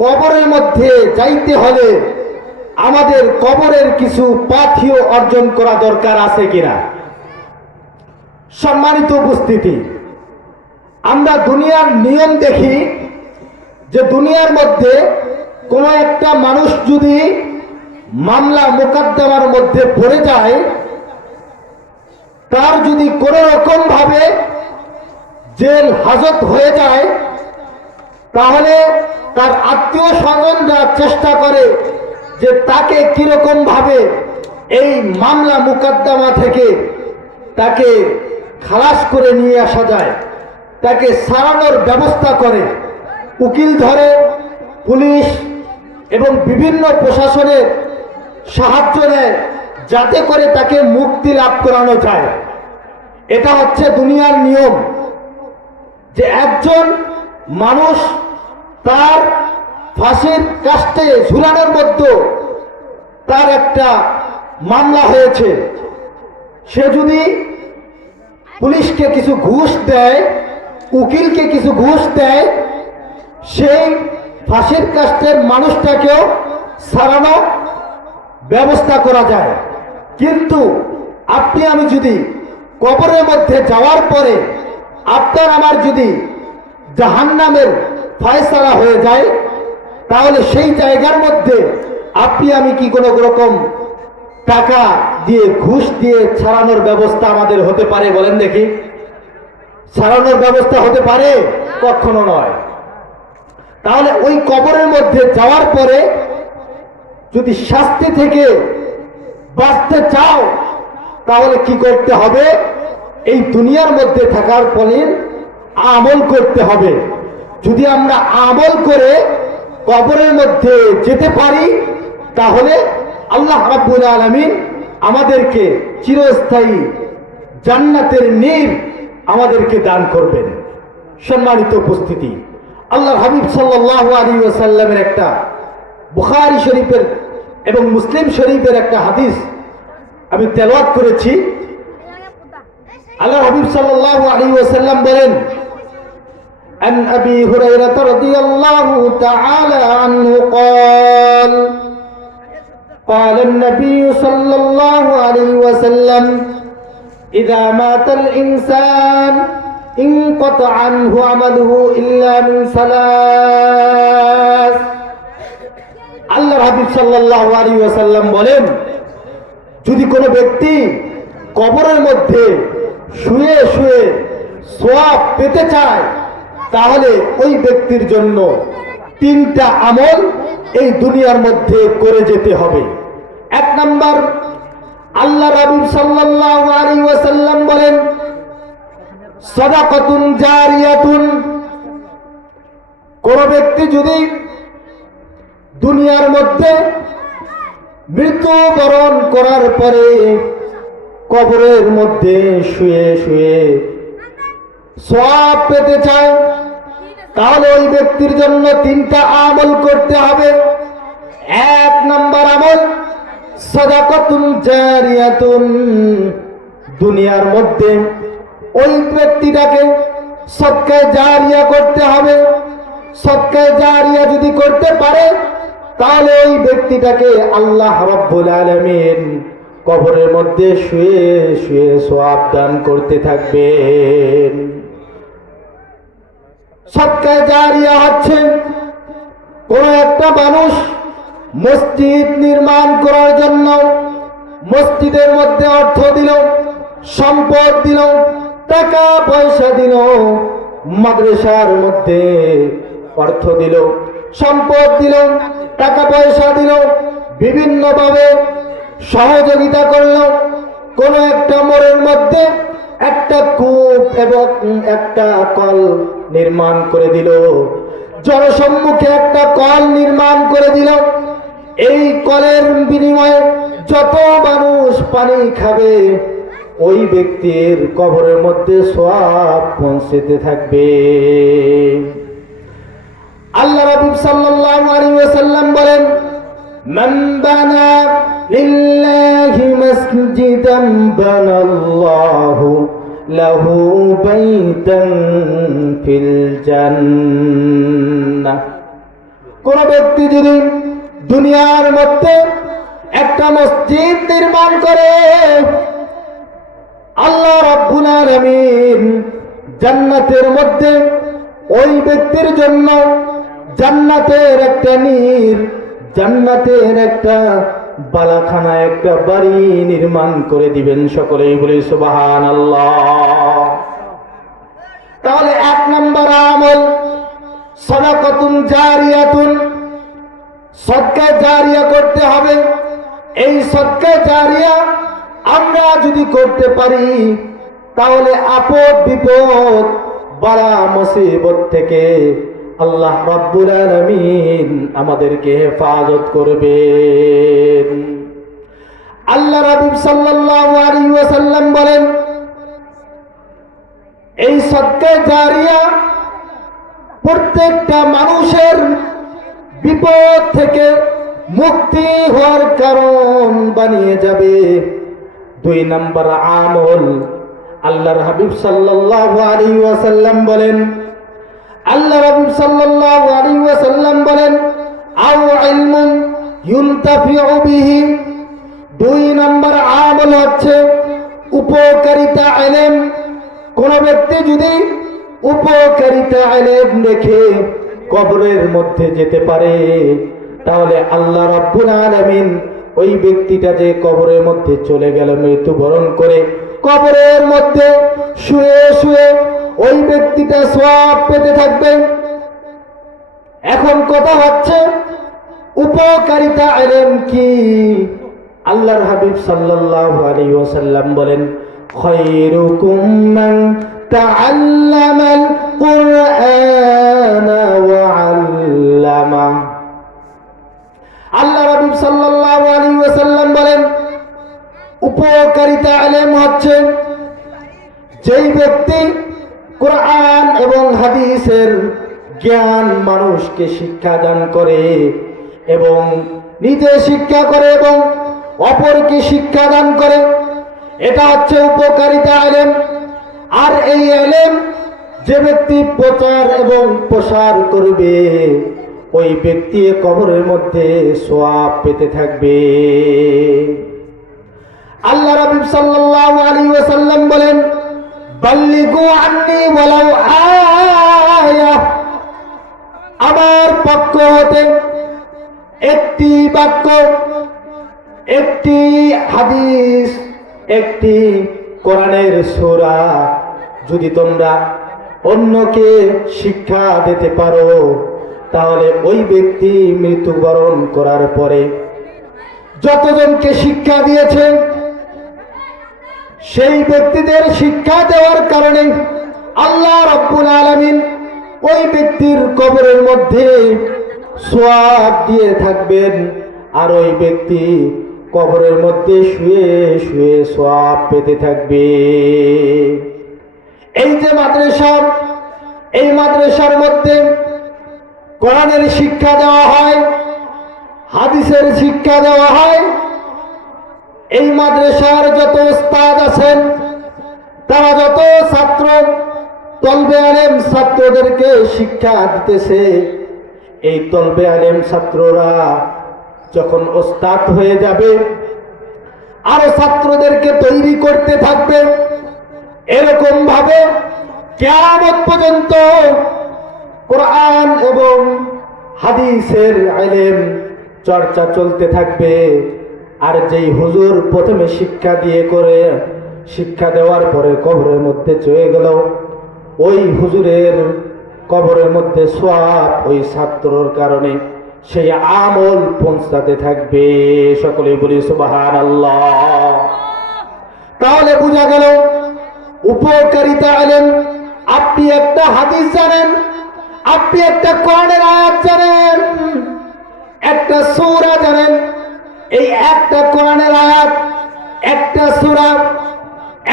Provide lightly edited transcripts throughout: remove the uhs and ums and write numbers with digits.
কবরের মধ্যে যাইতে হলে আমাদের কবরের কিছু পাথেয় অর্জন করা দরকার আছে কিনা? সম্মানিত উপস্থিতি, আমরা দুনিয়ার নিয়ম দেখি যে দুনিয়ার মধ্যে কোনো একটা মানুষ যদি মামলা মোকদ্দমার মধ্যে পড়ে যায়, তার যদি কোনো রকম ভাবে জেল হাজত হয়ে যায়, তাহলে তার আত্মীয় স্বজনরা চেষ্টা করে যে তাকে কিরকম ভাবে এই মামলা মোকদ্দমা থেকে তাকে খালাস করে নিয়ে আসা যায়, তাকে সারানোর ব্যবস্থা করে। উকিল ধরে, পুলিশ এবং বিভিন্ন প্রশাসনের সাহায্য নেয় যাতে করে তাকে মুক্তি লাভ করানো যায়। এটা হচ্ছে দুনিয়ার নিয়ম যে একজন মানুষ তার ফাঁসির কাস্টে ঝুলানোর মধ্যে তার একটা মামলা হয়েছে, সে যদি পুলিশকে কিছু ঘুষ দেয়, উকিলকে কিছু ঘুষ দেয়, সেই ফাঁসির কাস্টের মানুষটাকেও সারানো ব্যবস্থা করা যায়। কিন্তু আপনি আমি যদি কবরের মধ্যে যাওয়ার পরে আপনার আমার যদি জাহান্নামের ফয়সালা হয়ে যায়, তাহলে সেই জায়গার মধ্যে আপনি আমি কি কোনো রকম টাকা দিয়ে ঘুষ দিয়ে ছাড়ানোর ব্যবস্থা আমাদের হতে পারে? বলেন দেখি, ছাড়ানোর ব্যবস্থা হতে পারে? কখনো নয়। তাহলে ওই কবরের মধ্যে যাওয়ার পরে যদি শাস্তি থেকে বাঁচতে চাও, তাহলে কি করতে হবে? এই দুনিয়ার মধ্যে থাকার পরে আমল করতে হবে। যদি আমরা আমল করে কবরের মধ্যে যেতে পারি, তাহলে আল্লাহ রাব্বুল আলামিন আমাদেরকে চিরস্থায়ী জান্নাতের নীড় আমাদেরকে দান করবেন। সম্মানিত উপস্থিতি, আল্লাহর হাবিব সাল্লাল্লাহু আলাইহি ওয়াসাল্লামের একটা বুখারী শরীফের এবং মুসলিম শরীফের একটা হাদিস আমি তেলাওয়াত করেছি। আল্লাহর হাবিব সাল্লাল্লাহু আলাইহি ওয়াসাল্লাম বলেন, عن أبي هريرة رضي الله تعالى عنه قال قال النبي صلى الله عليه وسلم إذا مات الإنسان انقطع عنه عمله إلا من ثلاث। আল্লাহর হাবিব সাল্লাল্লাহু আলাইহি ওয়াসাল্লাম বলেন, যদি কোনো ব্যক্তি কবরের মধ্যে শুয়ে শুয়ে সওয়াব পেতে চায়, তাহলে ওই ব্যক্তির জন্য তিনটা আমল এই দুনিয়ার মধ্যে করে যেতে হবে। এক নাম্বার, আল্লাহ রাসূল সাল্লাল্লাহু আলাইহি ওয়াসাল্লাম বলেন, সাদাকাতুন জারিয়াতুন। কোন ব্যক্তি যদি দুনিয়ার মধ্যে মৃত্যুবরণ করার পরে কবরের মধ্যে শুয়ে শুয়ে সওয়াব পেতে চায়, তাহলে ওই ব্যক্তির জন্য তিনটা আমল করতে হবে। এক নাম্বার আমল সাদাকাতুন জারিয়াতুন। দুনিয়ার মধ্যে ওই ব্যক্তিটাকে সদকায়ে জারিয়া করতে হবে। সদকায়ে জারিয়া যদি করতে পারে, তাহলে ওই ব্যক্তিটাকে আল্লাহ রাব্বুল আলামিন কবরের মধ্যে শুয়ে শুয়ে সওয়াব দান করতে থাকবেন। সদকায়ে জারিয়া হচ্ছে কোন একটা মানুষ মসজিদ নির্মাণ করার জন্য মসজিদের মধ্যে অর্থ দিল, সম্পদ দিল, টাকা পয়সা দিল, মাদ্রাসার মধ্যে অর্থ দিল, সম্পদ দিল, টাকা পয়সা দিল, বিভিন্নভাবে সহযোগিতা করল। কোন একটা মোড়ের মধ্যে একটা কূপ এবং একটা কল নির্মাণ করে দিল, জনসম্মুখে একটা কল নির্মাণ করে দিল। এই কলের বিনিময়ে যত মানুষ পানি খাবে, ওই ব্যক্তির কবরের মধ্যে সওয়াব পৌঁছতে থাকবে। আল্লাহ রাসূল সাল্লাল্লাহু আলাইহি ওয়াসাল্লাম বলেন, মান বানা লিল্লাহি মাসজিদান বানাল্লাহু লাহু বাইতান ফিল জান্নাহ। কোন ব্যক্তি যদি দুনিয়ার মধ্যে একটা মসজিদ নির্মাণ করে, আল্লাহ রাব্বুল আলামিন জান্নাতের মধ্যে ওই ব্যক্তির জন্য জান্নাতের একটা জান্নাতের একটা বালাখানা, একটা বাড়ি নির্মাণ করে দিবেন। সকলেই বলি সুবহানাল্লাহ। তাহলে 1 নম্বর আমল সাদাকাতুন জারিয়াতুন, সদকা জারিয়া করতে হবে। এই সদকা জারিয়া আমরা যদি করতে পারি তাহলে আপদ বিপদ বালা মুসিবত থেকে আল্লাহ রাব্বুল আলামিন আমাদেরকে হেফাজত করবেন। আল্লাহ রাসূল সাল্লাল্লাহু আলাইহি ওয়াসাল্লাম বলেন, এই সদকা জারিয়া প্রত্যেকটা মানুষের বিপদ থেকে মুক্তি হওয়ার কারণ বানিয়ে যাবে। 2 নম্বর আমল আল্লাহর হাবিব সাল্লাল্লাহু আলাইহি ওয়াসাল্লাম বলেন, আল্লাহ রাসূল সাল্লাল্লাহু আলাইহি ওয়াসাল্লাম বলেন, আও ইলমুন ইউনতাফিউ বিহি। 2 নম্বর আমল হচ্ছে উপকারিতা ইলম। কোন ব্যক্তি যদি উপকারিতা ইলম রেখে কবরের মধ্যে যেতে পারে তাহলে আল্লাহ রাব্বুল আলামিন ওই ব্যক্তিটা যে কবরের মধ্যে চলে গেল মৃত্যুবরণ করে, কবরের মধ্যে শুয়ে শুয়ে ওই ব্যক্তিটা সওয়াব পেতে থাকবে। এখন কথা হচ্ছে উপকারিতা ইলম কি? আল্লাহর হাবিব সাল্লাল্লাহু আলাইহি ওয়াসাল্লাম বলেন, খায়রুকুম মান তাআল্লামাল কুরআনা ওয়া আল্লামা। আল্লাহ রাসূল সাল্লাল্লাহু আলাইহি ওয়াসাল্লাম বলেন, উপকারিতা ইলম হচ্ছে যেই ব্যক্তি কোরআন এবং হাদিসের জ্ঞান মানুষকে শিক্ষা দান করে এবং নিজে শিক্ষা করে এবং অপরকে শিক্ষা দান করে, এটা হচ্ছে উপকারিতা ইলম। আর এই ইলম যে ব্যক্তি প্রচার এবং প্রসার করবে ওই ব্যক্তি কবরের মধ্যে সওয়াব পেতে থাকবে। আল্লাহ রাসূল সাল্লাল্লাহু আলাইহি ওয়াসাল্লাম বলেন, বাল্লিগু আন্নি ওয়ালাউ আয়া। আমার পক্ষ হতে একটি বাক্য, একটি হাদিস, একটি কোরআনের সূরা যদি তোমরা অন্যকে শিক্ষা দিতে পারো তাহলে ওই ব্যক্তি মৃত্যুবরণ করার পরে যতজনকে শিক্ষা দিয়েছে সেই ব্যক্তিদের শিক্ষা দেওয়ার কারণে আল্লাহ রাব্বুল আলামিন ওই ব্যক্তির কবরের মধ্যে সওয়াব দিয়ে থাকবেন। আর ওই ব্যক্তি কবরের মধ্যে শুয়ে শুয়ে সওয়াব পেতে থাকবে। এই যে মাদ্রাসা, এই মাদ্রাসার মধ্যে কোরআনের শিক্ষা দেওয়া হয়, হাদিসের শিক্ষা দেওয়া হয়। এই মাদ্রাসার যত উস্তাদ আছেন তারা যত ছাত্র তলবে আলেম ছাত্রদেরকে শিক্ষা দিতেছে, এই তলবে আলেম ছাত্ররা যখন উস্তাদ হয়ে যাবে আরো ছাত্রদেরকে তৈরি করতে থাকবে। এরকম ভাবে কিয়ামত পর্যন্ত কোরআন এবং হাদিসের ইলম চর্চা চলতে থাকবে। আর যেই হুজুর প্রথমে শিক্ষা দিয়ে করে শিক্ষা দেওয়ার পরে কবরের মধ্যে চলে গেল, ওই হুজুরের কবরের মধ্যে সওয়াব ওই ছাত্রর কারণে সেই আমল পৌঁছাতে থাকবে। সকলে বলি সুবহানাল্লাহ। তাহলে বোঝা গেল উপকারিতা ইলম। আপনি একটা হাদিস জানেন, আপনি একটা কোরআনের আয়াত জানেন, একটা সূরা জানেন, এই একটা কোরআনের আয়াত, একটা সূরা,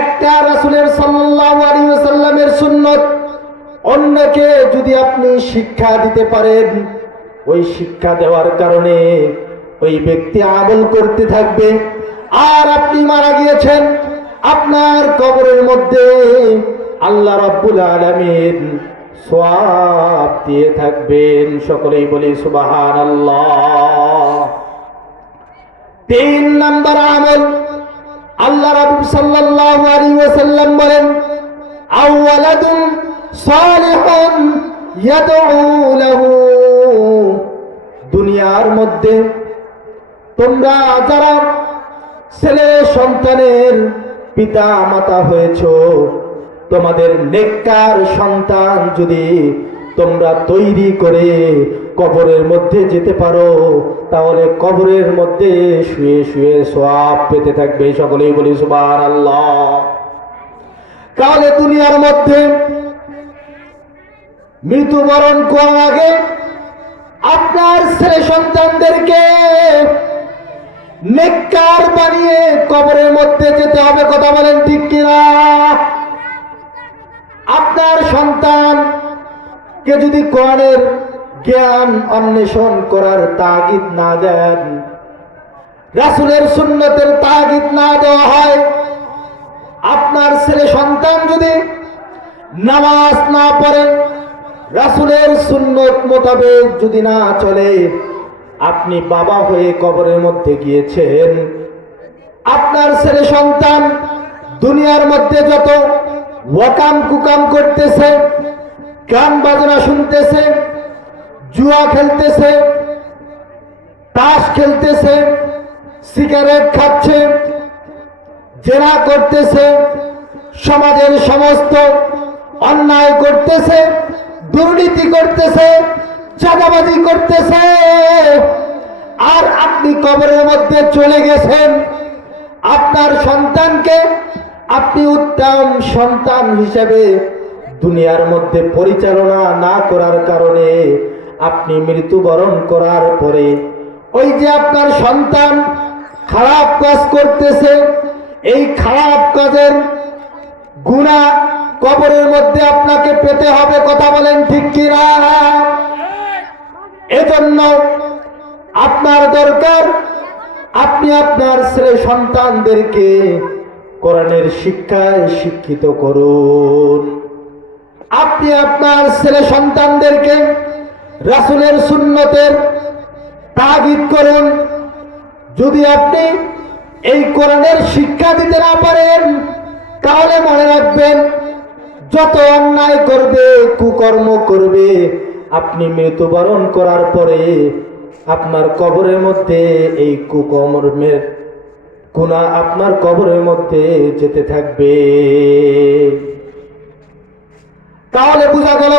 একটা রাসূলের সাল্লাল্লাহু আলাইহি ওয়াসাল্লামের সুন্নাত অন্যকে যদি আপনি শিক্ষা দিতে পারেন, ওই শিক্ষা দেওয়ার কারণে ওই ব্যক্তি আমল করতে থাকবে। আর আপনি মারা গিয়েছেন, আপনার কবরের মধ্যে আল্লাহ রাব্বুল আলামিন সওয়াব দিয়ে থাকবেন। সকলেই বলি সুবহানাল্লাহ। 3 নাম্বার আমল, আল্লাহ রাসূল সাল্লাল্লাহু আলাইহি ওয়াসাল্লাম বলেন, আওয়ালাদুন সালিহুন ইয়াদউ লাহু। দুনিয়ার মধ্যে তোমরা যারা ছেলে সন্তানের পিতা মাতা হয়েছ, তোমাদের নেককার সন্তান যদি তোমরা তৈরি করে কবরের মধ্যে যেতে পারো, তাহলে কবরের মধ্যে শুয়ে শুয়ে সওয়াব পেতে থাকবে। সকলেই বলি সুবহানাল্লাহ। তাহলে দুনিয়ার মধ্যে মৃত্যুবরণ করার আগে আপনার ছেলে সন্তানদেরকে নেককার বানিয়ে কবরের মধ্যে যেতে হবে। কথা বলেন ঠিক কিনা? আপনার সন্তানকে যদি কোরআনের জ্ঞান অন্বেষণ করার তাগিদ না দেন, রাসূলের সুন্নতের তাগিদ না দেওয়া হয়, আপনার ছেলে সন্তান যদি নামাজ না পড়ে, রাসূলের সুন্নত মোতাবেক যদি না চলে, আপনি বাবা হয়ে কবরের মধ্যে গিয়েছেন। আপনার ছেলে সন্তান দুনিয়ার মধ্যে যত ওয়াকাম কুকাম করতেছে, গান বাজনা শুনতেছে, জুয়া খেলতেছে, তাস খেলতেছে, সিগারেট খাচ্ছে, জেনা করতেছে, সমাজের সমস্ত অন্যায় করতেছে, দুর্নীতি করতেছে, চাঁদাবাজি করতেছে, আর আপনি কবরের মধ্যে চলে গেছেন। আপনার সন্তানকে আপনি উত্তম সন্তান হিসেবে দুনিয়ার মধ্যে পরিচালনা না করার কারণে আপনি মৃত্যুবরণ করার পরে ওই যে আপনার সন্তান খারাপ কাজ করতেছে, এই খারাপ কাজের গুনাহ কবরের মধ্যে আপনাকে পেতে হবে। কথা বলেন ঠিক কিনা? এজন্য আপনার দরকার আপনি আপনার ছেলে সন্তানদেরকে কোরআনের শিক্ষায় শিক্ষিত করুন। আপনি আপনার ছেলে সন্তানদেরকে রাসূলের সুন্নতের তাগিদ করুন। যদি আপনি এই কোরআনের শিক্ষা দিতে না পারেন, তাহলে মনে রাখবেন, যত অন্যায় করবে, কুকর্ম করবে, আপনি মৃত্যুবরণ করার পরে আপনার কবরের মধ্যে এই কুকর্মের গুনাহ আপনার কবরের মধ্যে যেতে থাকবে। তাহলে বোঝা গেল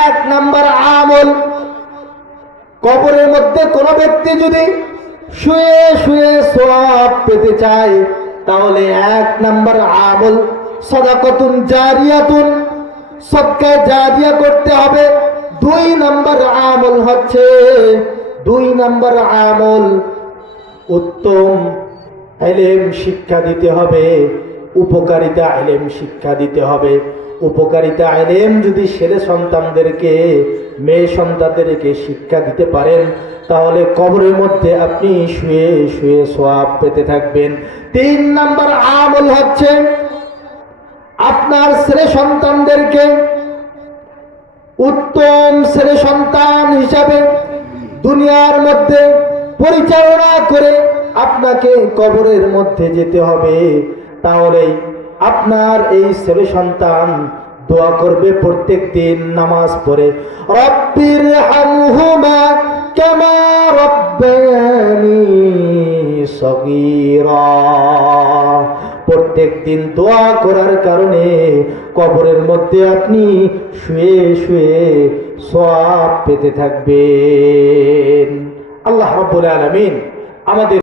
1 নাম্বার আমল, কবরের মধ্যে কোনো ব্যক্তি যদি শুয়ে শুয়ে সওয়াব পেতে চায়, তাহলে 1 নাম্বার আমল সাদাকাতুন জারিয়াতুন, সদকা জারিয়া করতে হবে। 2 নাম্বার আমল হচ্ছে, 2 নাম্বার আমল উত্তম ইলম শিক্ষা দিতে হবে, উপকারিতা ইলম শিক্ষা দিতে হবে। উপকারিতা ইলম যদি ছেলে সন্তানদেরকে, মেয়ে সন্তানদেরকে শিক্ষা দিতে পারেন, তাহলে কবরের মধ্যে আপনি শুয়ে শুয়ে সওয়াব পেতে থাকবেন। 3 নাম্বার আমল হচ্ছে আপনার ছেলে সন্তানদেরকে উত্তম ছেলে সন্তান হিসাবে দুনিয়ার মধ্যে পরিচালনা করে আপনাকে কবরের মধ্যে যেতে হবে। তাহলে আপনার এই ছেলে সন্তান দোয়া করবে প্রত্যেক দিন নামাজ পড়ে, রব্বির হামহুমা কামা রব্বায়ানি সগীরা। প্রত্যেক দিন দোয়া করার কারণে কবরের মধ্যে আপনি শুয়ে শুয়ে সওয়াব পেতে থাকবেন। আল্লাহ রাব্বুল আলামিন আমাদের